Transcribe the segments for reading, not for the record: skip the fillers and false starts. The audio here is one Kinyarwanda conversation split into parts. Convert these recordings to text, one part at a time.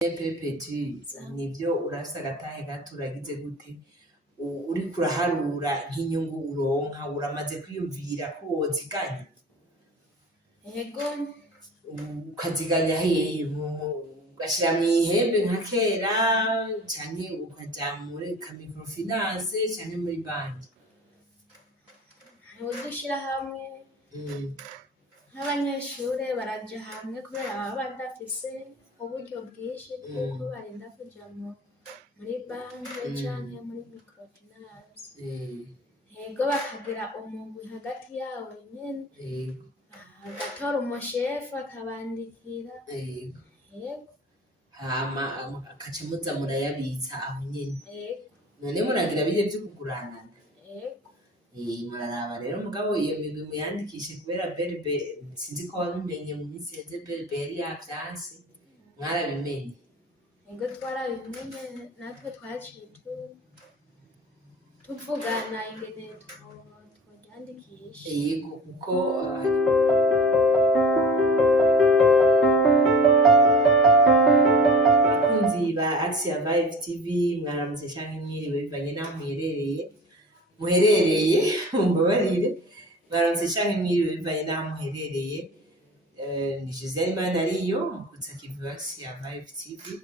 Pepeti nivyo urafise agatahe gato uragize gute uriko uraharura nk'inyungu uronka uramaze kwiyumvira ko woziganya? Yego. Ukaziganya hehe? Ugashira mw'ihembe nka kera canke ukaja muri microfinance canke muri banki? Udushira hamwe nk'abanyeshure baraja hamwe kubera baba badafise uburyo bwinshi bw'uko barinda kuja muri banki canke muri microfinance. Yego, bakagira umugwi hagati yabo nyene, agatora umushefu akabandikira. Yego. Hama akaca muza murayabitsa aho nyene. Yego. None muragira bije vyo kuguranana? Yego. Muraraba rero mugabo iyo migwi muyandikishe kubera BRB sinzi ko wabimenye mu minsi yeze BRB yari yavyanse, mwarabimenye? Yego, twarabimenye, natwe twaciye tuvugana ingene tworyandikisha. Yego, kuko abakunzi ba Action Vibe TV mwaramutse canke mwiriwe bivanye naho muherereye mumbabarire, mwaramutse canke mwiriwe bivanye naho muherereye. Ni Giselle Manariyo mukutsa kivi Action Vibe TV.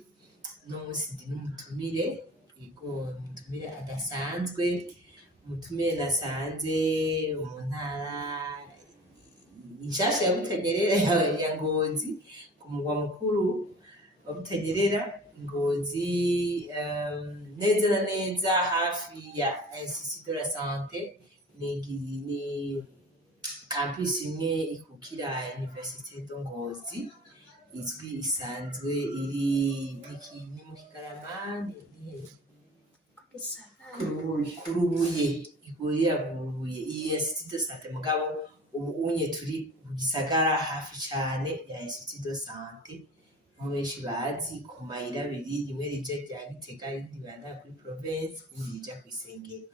No musi ndi n'umutumire, yego umutumire adasanzwe, umutumire nasanze mu ntara nshasha ya Butanyerera ya Ngozi, ku mugwa mukuru wa Butanyerera Ngozi, neza na neza hafi ya Institut de la Santé. Ni campus imwe ikukira Université de Ngozi izwi isanzwe iri mu Kigarama Kurubuye, igurira Kurubuye. Iyi Institut de Santé mugabo ubu unye turi mu gisagara hafi cane ya Institut de Santé, aho benshi bazi ku mayira abiri, rimwe rija rya Gitega irindi ribandanya kuri Province irindi rija kw'isengero.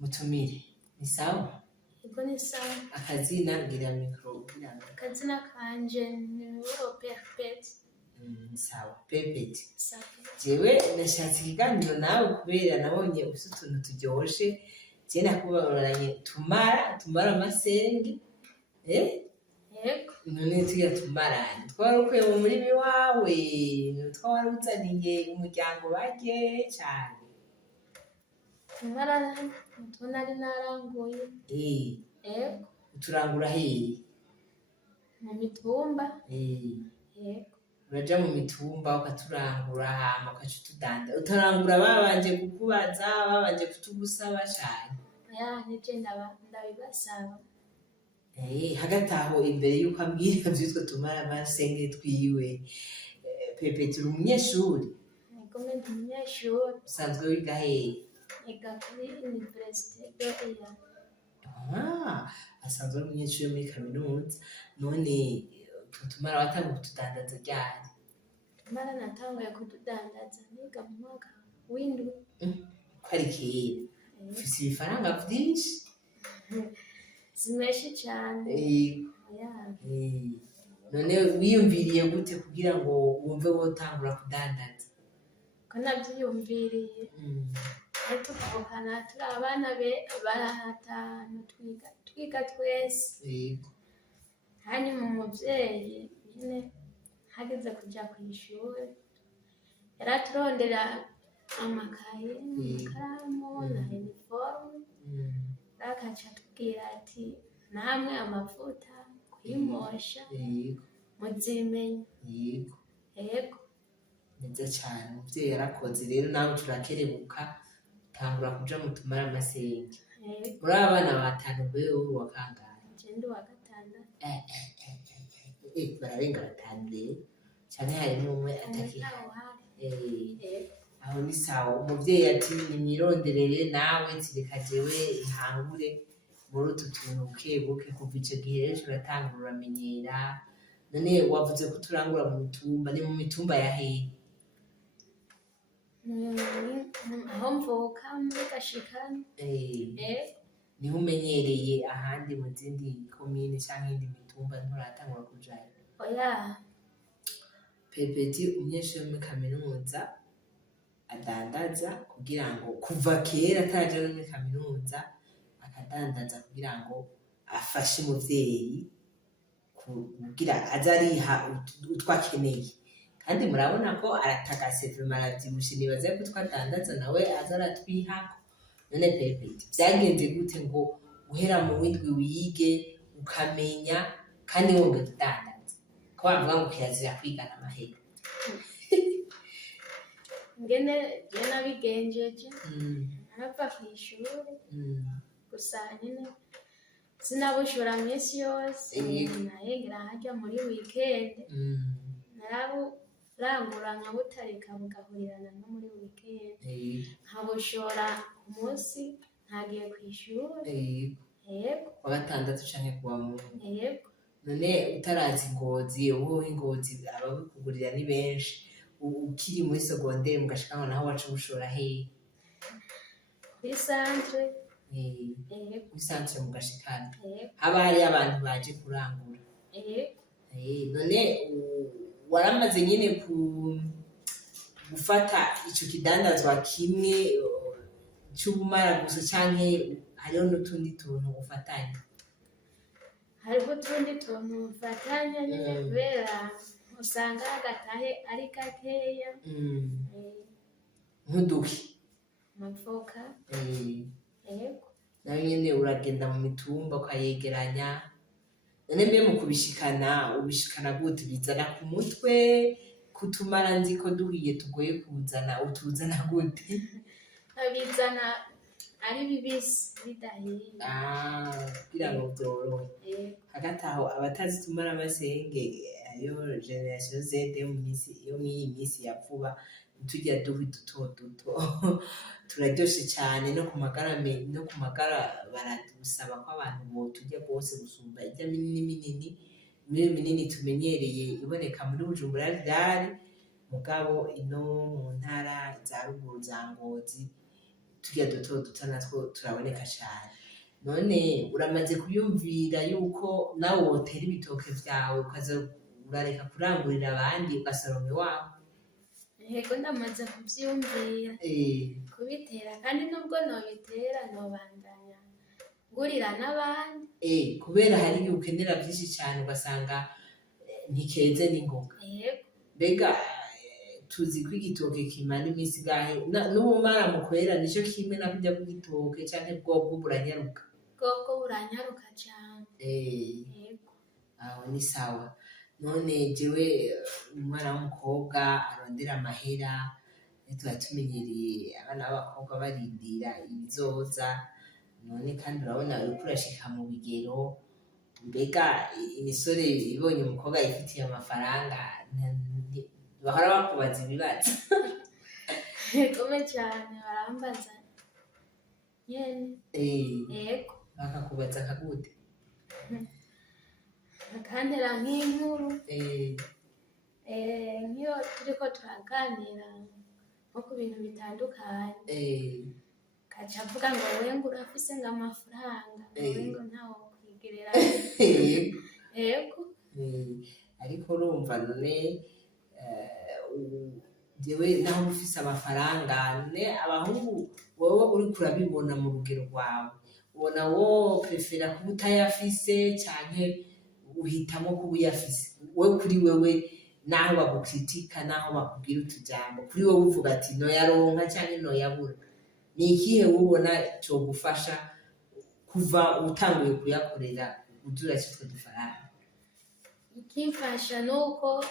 Mutumire ni sawa? Yego, ni sawa. Akazina ngira mikro kugirango. Akazina kanje ni Pepeti. Sawa Pepeti. Sawa. Jewe nashatse ikiganiro nawe kubera nabonye ufite utuntu turyoshe, je nakubaranye tumara amasenge. Yego. None tuya tumaranye twarukuye mu murimi wawe, twaruzaniye umuryango barye cane. Nari naranguye. Yego. Uturangura hehe? Mu mitumba. Yego. Uraja mu mitumba ukaturangura hama ukaca utudanda. Utarangura babanje kukubaza, babanje kutugusaba cane? Oya, nije ndabibasaba. Hagati aho imbere yuko ambwira vyitwa tumara amasenge twiwe, Pepeti uri umunyeshuri? Yego, ndi umunyeshuri. Usanzwe wiga hehe? Niga kuri Université de Iya. Asanzwe ari umunyeshuri muri kaminuza. None tumara watanguye kutudandaza ryari? Tumara natanguye kutudandaza niga mu mwaka w'indwi. Ko ari kera. Ufise ibifaranga vyinshi? Si menshi cane. None wiyumviriye gute kugira ngo wumve wotangura kudandaza? Ko navyiyumviriye. Tuvukana turi abana batanu twiga twese. Hanyuma umuvyeyi nyene hageze kuja kw'ishure yaraturondera amakaye, amakaramu na uniforme, akaca atubwira ati namwe amavuta kwimosha muzimenye. Yego. Neza cane, umuvyeyi yarakoze rero nawe turakerebuka tangura kuja mu tumara amasenge. Muri abana batanu wewe uri uwa kangahe? Je ndi uwa gatandatu. Bararenga batanu rero canke harimwo umwe atakihari? Aho ni sawa. Umuvyeyi ati nimwironderere nawe reka jewe ntangure muri utu tuntu bukebuke. Kuva ico gihe rero turatangura uramenyera. None wavuze ko turangura mu mitumba, ni mu mitumba ya hehe? Aho mvuka muri Gashikana. Niho umenyereye, ahandi mu zindi komine canke iyindi mitumba nturatangura kujayo? Oya, Pepeti umunyeshuri wo muri kaminuza adandaza kugira ngo kuva kera ataraja no muri kaminuza akadandaza kugira ngo afashe umuvyeyi kugira aze ariha utwo akeneye, kandi murabona ko aratagase vema aravyibushe, nibaza yuko utwo adandaza nawe aza aratwihako. None Pepeti vyagenze gute ngo guhera mu windwi wige ukamenya kandi wongera udandaza? Ko bavuga ngo kirazira kwigana amahera. Ngene je nabigenjeje narava kw'ishuri gusa nyene sinabushora misi yose, nayegera harya muri weekend nararangura nkabutarika bugahurirana no muri weekend, nkabushora umunsi ntagiye kw'ishuri. Yego. Wa gatandatu canke kuwa Mungu. Yego. None utarazi Ngozi, wowe Ngozi ababikugurira ni benshi, ukiri muri secondaire mugashika ngo naho waca ubushora hehe? Kuri centre. Kuri centre mugashikana. Haba hari abantu baje kurangura. None waramaze nyene gufata ico kidandazwa kimwe c'ubumara gusa canke hariho n'utundi tuntu ufatanya? Hariho utundi tuntu ufatanya nyene kubera usanga agatahe ari gakeya. Nk'uduki? Amavoka. Yego. Nawe nyene uragenda mu mitumba ukayegeranya. None mbe mu kubishikana ubishikana gute? Ubizana ku mutwe? Kutumara nzi ko duhiye tugoye kuzana, utuzana gute? Abizana ari bibisi bidahiye. Kugira ngo vyorohe. Hagati aho abatazi tumara amasenge ayo generation Z yo mw'iyi misi ya vuba turya duhi duto duto turaryoshe cyane, no ku magara baradusaba ko abantu boturya rwose gusumba irya minini. Muri minini tumenyereye iboneka muri Bujumbura ryari, mugabo ino mu ntara za ruguru za Ngozi turya duto duto natwo turaboneka cyane. None uramaze kuyumvira yuko nawe wotera ibitoke vyawe ukaza urareka kurangurira abandi ugasoroma iwawe? Yego ndamaze kuvyumvira kubitera, kandi nubwo nobitera nobandanya ngurira n'abandi. Kubera hari igihe ukenera vyinshi cyane ugasanga ntikeze n'ingoga. Mbega tuzi ko igitoke kimara imisi gahe? N'ubumara mu kwera nico kimwe na kurya kw'igitoke canke bwobwo buranyaruka? Bwobwo buranyaruka cane. Yego. Aho ni sawa. None jewe umwana w'umukobwa arondera amahera, tuba tumenyereye abana b'abakobwa barindira ibizoza, none kandi urabona uriko urashika mu bigero. Mbega imisore ibonye umukobwa yifitiye amafaranga bahora bakubaza ibibazo? Yegome cane barambaza nyene. Yego. Bakakubaza akagute? Bakantera nk'inkuru. Nk'iyo turiko turaganira nko ku bintu bitandukanye, kaca avuga ngo wewe ngo urafise ngo amafaranga, wewe ngo ntawo kwigerera. Yego. Ariko urumva none jewe naho ufise amafaranga, none abahungu wowe uriko urabibona mu rugero rwawe, ubona wo prefera kuba utayafise canke uhitamo kuba uyafise? Wewe kuri wewe naho bagukritika naho bakubwira utujambo, kuri wewe uvuga ati noyaronka canke noyabura? Ni ikihe ubona cogufasha kuva utanguye kuyakorera udura citwe dufaranga? Ikimfasha nuko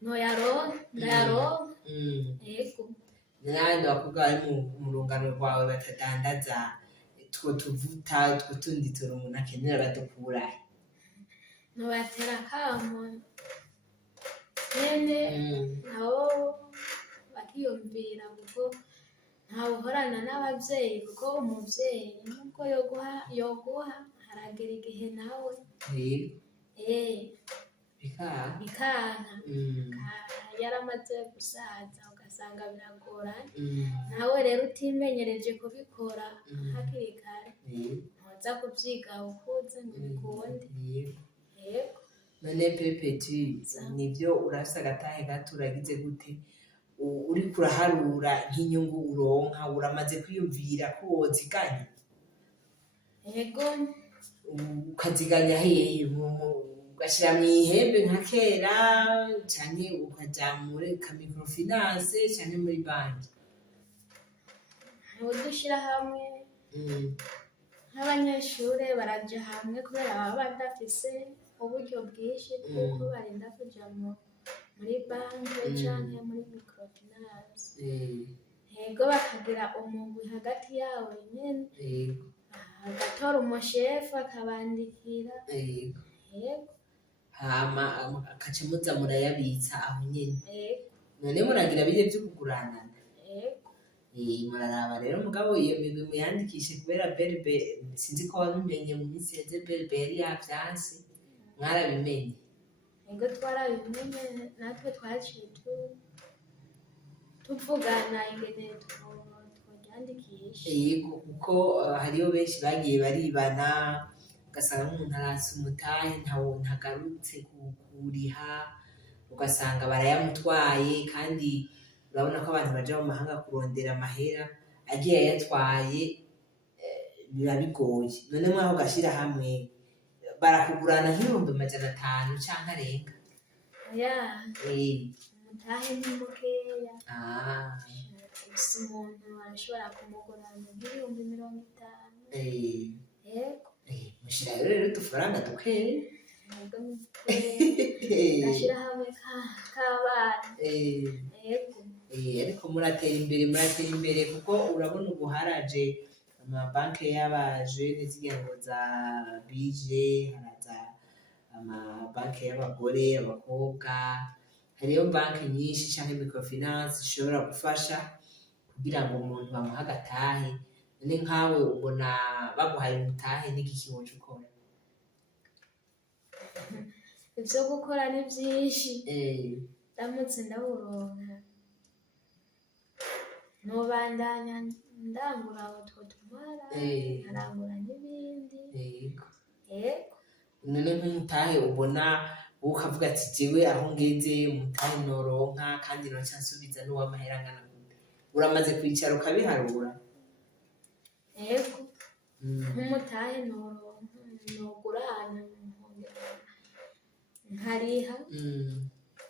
noyaronka ndayaronka. Yego. N'abandi bakobwa bari mu rungano rwawe batadandaza two tuvuta utwo tundi tuntu umuntu akenera badukurahe? Nobatera akamo nyene nabo bakiyumvira, kuko ntawuhorana n'abavyeyi, kuko umuvyeyi nubwo yoguha haragera igihe nawe bikanka. Yaramaze gusaza ugasanga biragoranye. Nawe rero utimenyereje kubikora hakiri kare ntuza kuvyiga ukuze ngo bikunde. Yego. none Perpetu nivyo urafise agatahe gato uragize gute uriko uraharura nk'inyungu uronka uramaze kwiyumvira ko woziganya? Yego. Ukaziganya hehe? Ugashira mw'ihembe nka kera canke ukaja muri ka microfinance canke muri banki? Dushira hamwe nk'abanyeshure baraja hamwe kubera baba badafise uburyo bwinshi bw'uko barinda kuja muri banki canke muri microfinance. Yego, bakagira umugwi hagati yabo nyene, agatora umushefu akabandikira. Yego. Hama akaca muza murayabitsa aho nyene. None muragira bije vyo kuguranana? Muraraba rero mugabo iyo migwi muyandikishe kubera BRB sinzi ko wabimenye mu minsi yeze BRB yari yavyanse, mwarabimenye? Yego, twarabimenye natwe twaciye tuvugana ingene tworyandikisha. Yego, kuko hariho benshi bagiye baribana ugasanga nk'umuntu arase umutahe ntagarutse kuriha, ugasanga barayamutwaye kandi urabona ko abantu baja mu mahanga kurondera amahera agiye ayatwaye biba bigoye. None mwaho gashira hamwe barakugurana nk'ibihumbi 500 canke arenga? Oya, umutahe ni mukeya. Gusa umuntu arashobora kumugurana nk'ibihumbi 50. Yego. Mushirayo rero udufaranga dukeya. Gashira hamwe k'abana. Yego. Ariko muratera imbere kuko urabona ubu haraje amabanki y'abajene zigira ngo za bije, haraza amabanki y'abagore, abakobwa, hariyo banki nyinshi canke microfinance zishobora gufasha kugira ngo umuntu bamuhe agatahe. None nkawe ubona baguhaye umutahe n'igiki woca ukora? Ivyo gukora ni vyinshi. Ndamutse ndawuronka nobandanya ndangura utwo tumara, nkarangura n'ibindi. Yego. None nk'umutahe ubona ukavuga ati jewe aho ngeze umutahe noronka kandi noca nsubiza n'uw'amahera angana gute? Uramaze kwicara ukabiharura? Yego. Nk'umutahe noronka nogurana nkariha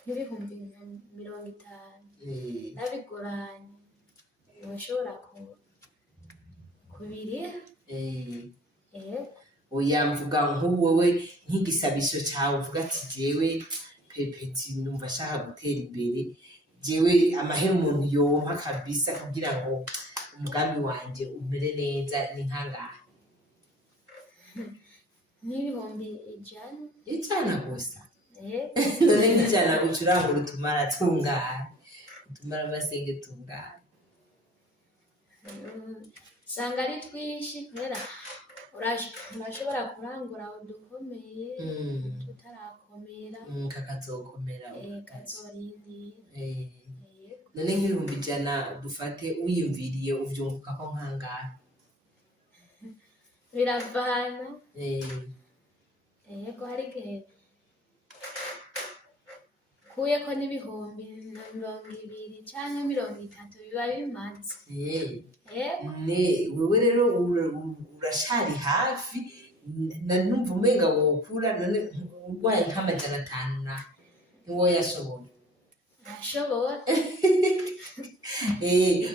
nk'ibihumbi 50. Nabiguranye ntushobora kubiriha. Oya, mvuga nk'ubu wewe nk'igisabisho cawe uvuga ati jewe Perpetu numva ashaka gutera imbere, jewe amahera umuntu yompa kabisa kugira ngo umugambi wanje umere neza ni nkangahe? N'ibihumbi 100. Gusa? None nk'ijana guca urangura utumara tungahe? Utumara amasenge tungahe? Usanga ari twinshi kubera urashobora kurangura udukomeye tutarakomera. Kakazokomera kazorindira. None nk'ibihumbi 100 dufate uyumviriye uvyungukako nkangahe? Biravana. Yego, hari igihe kuyeko n'ibihumbi 20 canke 30 biba bimaze. Wewe rero urashari hafi, numva umenga wokura. None urwaye nk'500 ntiwoyashobora? Nashobora.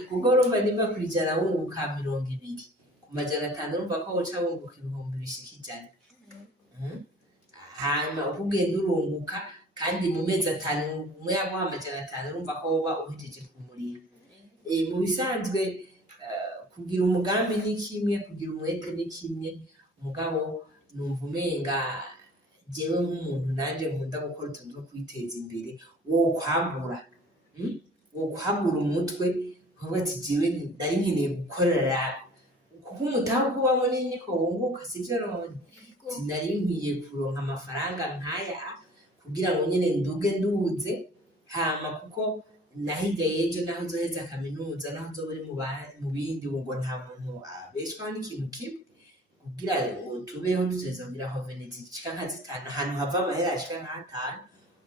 Kuko urumva niba kwijana wunguka 20, ku 500 urumva ko woca wunguka ibihumbi bishika 100. Hanyuma uko ugenda urunguka kandi mu mezi 5 umwe yaguha 500 urumva ko woba uhejeje kumurira. Mu bisanzwe kugira umugambi ni kimwe, kugira umwete ni kimwe, mugabo numva umenga jewe nk'umuntu nanje nkunda gukora utuntu two kwiteza imbere wokwagura umutwe ukavuga ati jewe nari nkeneye gukorera kuko umutahe kubamo n'inyiko wunguka, sivyo none? Nari nkwiye kuronka amafaranga nkaya kugira ngo nyene nduze, hama kuko nahirya y'ejo naho uzoheza kaminuza naho uzoba uri mu bindi ngo nta muntu abeshwaho n'ikintu kimwe, kugira ngo tubeho duteza kugira hovene zishika nka 5 ahantu hava amahera ashika nka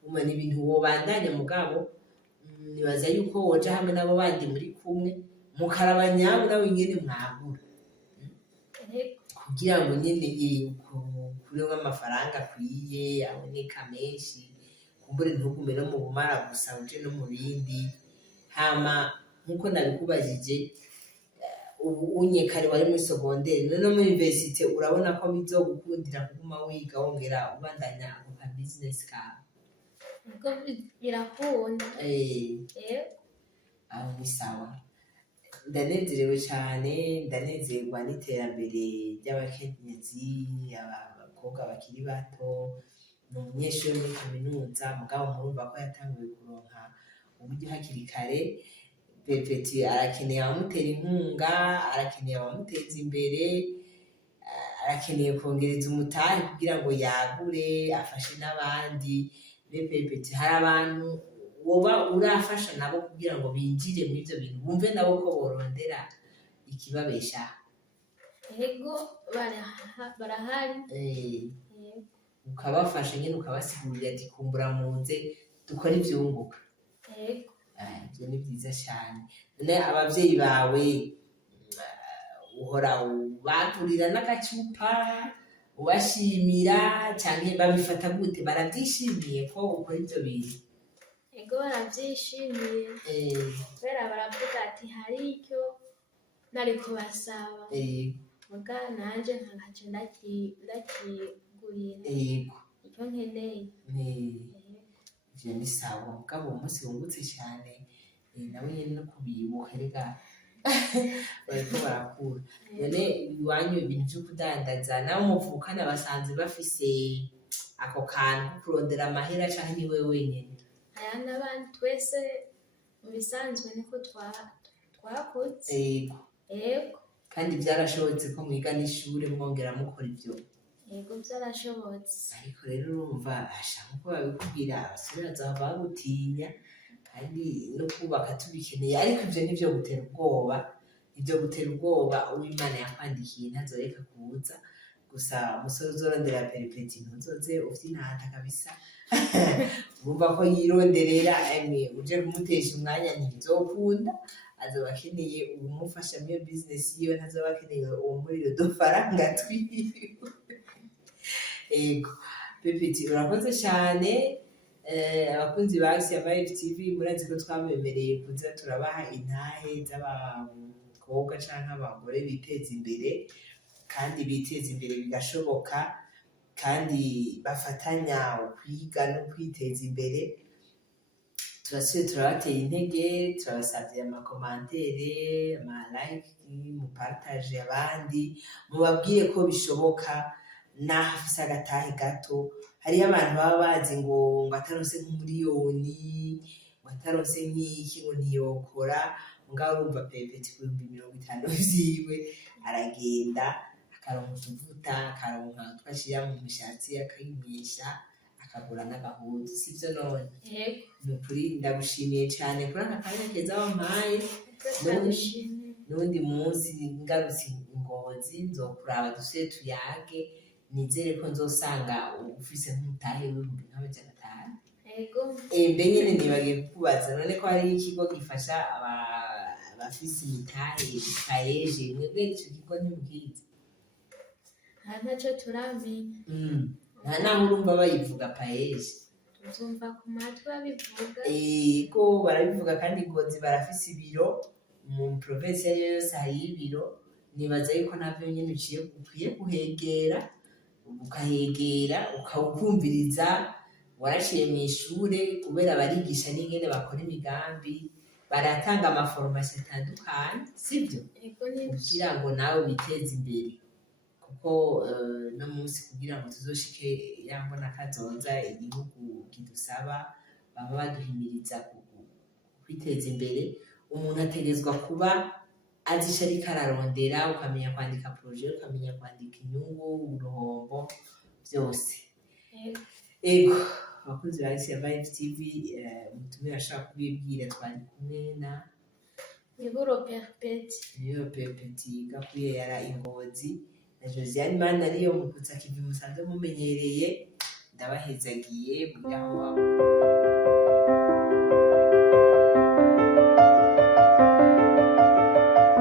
5 umenya ibintu wobandanya mugabo nibaza yuko woja hamwe nabo bandi muri kumwe mukarabanyabo nawe ingene mwagura kugira ngo nyine kurenga amafaranga akwiye aboneka menshi kumbure ntugume no mu bumara gusa uje no mu bindi hama nkuko nabikubajije ubu unyekare wari muri secondaire no muri university urabona ko bizogukundira kuguma wiga wongera ubandanya ako ka business kawe ubwo birakunda aho ni sawa ndanezerewe cyane ndanezerwa n'iterambere ry'abakenyezi abakobwa bakiri bato ni umunyeshuri muri kaminuza mugabo murumva ko yatanguye kuronka uburyo hakiri kare Pepeti arakeneye abamutera inkunga arakeneye abamuteza imbere arakeneye kongereza umutahe kugira ngo yagure afashe n'abandi Pepeti hari abantu woba urafasha nabo kugira ngo binjire muri ibyo bintu bumve nabo ko borondera ikibabesha yego barahari ukabafasha nyine ukabasigurira ati kumbura muze dukora ibyunguka yego ibyo ni byiza cyane none ababyeyi bawe uhora ubagurira n'agacupa ubashimira cyane babifata gute barabyishimiye ko ukora ibyo bintu ego barabyishimiye kubera baravuga ati hari icyo nari kubasaba muga nanje ntacyo ndakigurira icyo nkeneye ivyo ni sawa mugabo umunsi wungutse cyane nawe nyene no kubibuka rega bariko barakura none iwanyu ibintu vyo kudandaza nawe muvukana basanze bafise ako kantu ko kurondera amahera canke ni wewe wenyene aya n'abandi twese mu bisanzwe niko twakoze yego kandi byarashobotse ko mwiga n'ishure mwongera mukora ivyo yego byarashobotse ariko rero urumva ashaka ko babikubwira abasore bazaba bagutinya kandi no kubaka tubikeneye ariko ivyo nivyo gutera ubwoba ivyo gutera ubwoba uw'Imana yakwandikiye ntazoreka kuza gusa umusore uzorondera Peripeti ntuzoze ufite kabisa urumva ko yironderera uje kumutesha umwanya ntibizokunda azoba akeneye umufasha muri business yiwe ntazoba akeneye uwo muriro dufaranga twiwe ego Pepeti urakoze cyane abakunzi ba Asia Vibe TV murazi ko twabemereye kuza turabaha intahe z'abakobwa canke abagore biteza imbere kandi biteza imbere bigashoboka kandi bafatanya kwiga no kwiteza imbere turasuye turabateye intege turabasabye amakomantere like mupartage abandi mubabwire ko bishoboka naho afise agatahe gato hariyo abantu baba bazi ngo atarose nk'umuriyoni ngo atarose nk'iki ngo ntiyokora ngaho urumva Pepeti ku 50 vyiwe aragenda akaronka utuvuta akaronka twashira mu mishatsi akayimisha akagura n'agahuzu sivyo none ni ukuri ndagushimiye cyane kuri aka kanya keza wampaye n'undi munsi ngarutse Ngozi nzokuraba dusubire tuyage nizere ko nzosanga ufise nk'umutahe w'ibihumbi nk'amajana 5 mbe nyene nibagiye kukubaza none ko hari ikigo gifasha abafise imitahe payeje mwebwe ico kigo ntimubwize ntacyo turamenya nta naho urumva bayivuga payeje tuzumva ku matwi babivuga ko barabivuga kandi Ngozi barafise ibiro mu province yose hari ibiro nibaza yuko navyo nyene ukwiye kuhegera ukahegera ukawukumviriza waraciye mu ishure kubera barigisha n'ingene bakora imigambi baratanga amaforomasi atandukanye sibyo kugira ngo nawe biteze imbere kuko no munsi kugira ngo tuzoshike yambona kazoza igihugu kidusaba baba baduhimiriza kwiteza imbere umuntu ategezwa kuba azi ico ariko ararondera ukamenya kwandika projet ukamenya kwandika inyungu uruhombo byose ego abakunzi ba Asia Vibe TV mutumire ashaka kubibwira twari kumwe na Miburo Perpeti Perpeti gakuye yara Ngozi na Josiane Imana ariyo mukutsa kivi musanzwe mumenyereye, ndabahezagiye muri aho